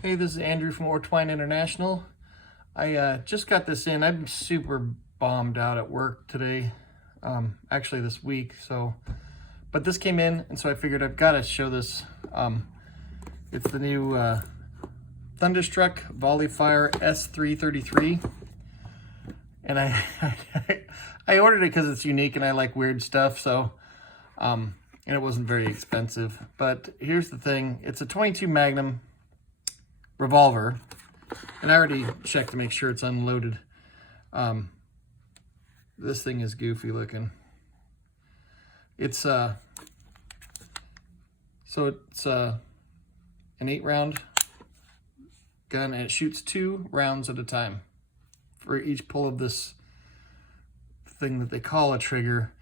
Hey, this is Andrew from Ortwine International. I just got this in. I'm super bombed out at work today, actually this week. But this came in, and so I figured I've got to show this. It's the new Thunderstruck Volleyfire S333, and I ordered it because it's unique and I like weird stuff. And it wasn't very expensive. But here's the thing: it's a 22 Magnum Revolver, and I already checked to make sure it's unloaded. This thing is goofy looking. It's an 8-round gun, and it shoots 2 rounds at a time for each pull of this thing that they call a trigger.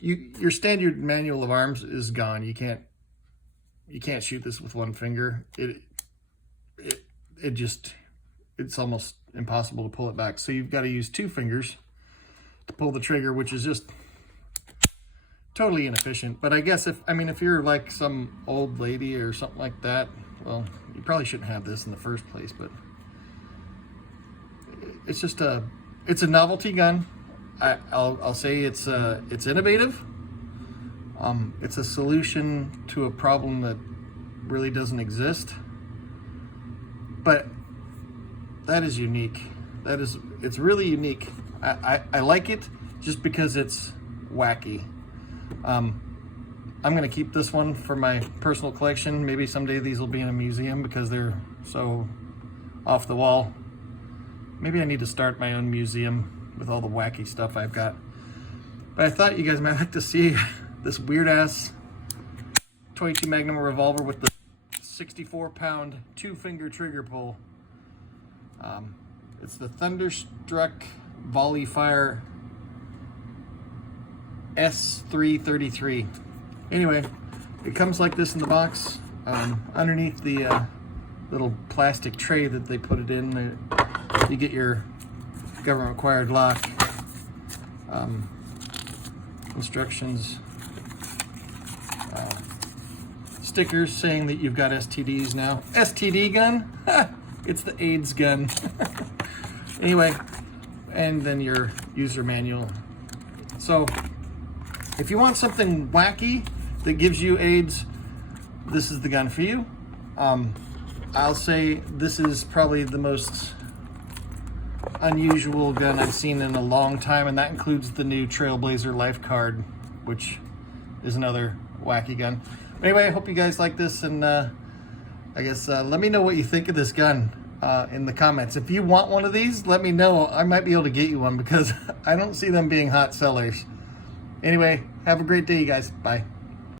Your standard manual of arms is gone. You can't shoot this with one finger. It's almost impossible to pull it back. So you've got to use 2 fingers to pull the trigger, which is just totally inefficient. But I guess if you're like some old lady or something like that, well, you probably shouldn't have this in the first place. But it's a novelty gun. I'll say it's innovative. It's a solution to a problem that really doesn't exist, but that is unique. It's really unique. I like it just because it's wacky. I'm gonna keep this one for my personal collection. Maybe someday these will be in a museum because they're so off the wall. Maybe I need to start my own museum with all the wacky stuff I've got. But I thought you guys might like to see this weird ass 22 Magnum Revolver with the 64-pound 2-finger trigger pull. It's the Thunderstruck Volleyfire S333. Anyway, it comes like this in the box. Underneath the little plastic tray that they put it in, you get your government required lock. Instructions, stickers saying that you've got STDs now. STD gun? It's the AIDS gun. Anyway, and then your user manual. So if you want something wacky that gives you AIDS, this is the gun for you. I'll say this is probably the most unusual gun I've seen in a long time, and that includes the new Trailblazer Life Card, which is another wacky gun. Anyway, I hope you guys like this, and I guess let me know what you think of this gun in the comments. If you want one of these, let me know. I might be able to get you one because I don't see them being hot sellers. Anyway, have a great day, you guys. Bye.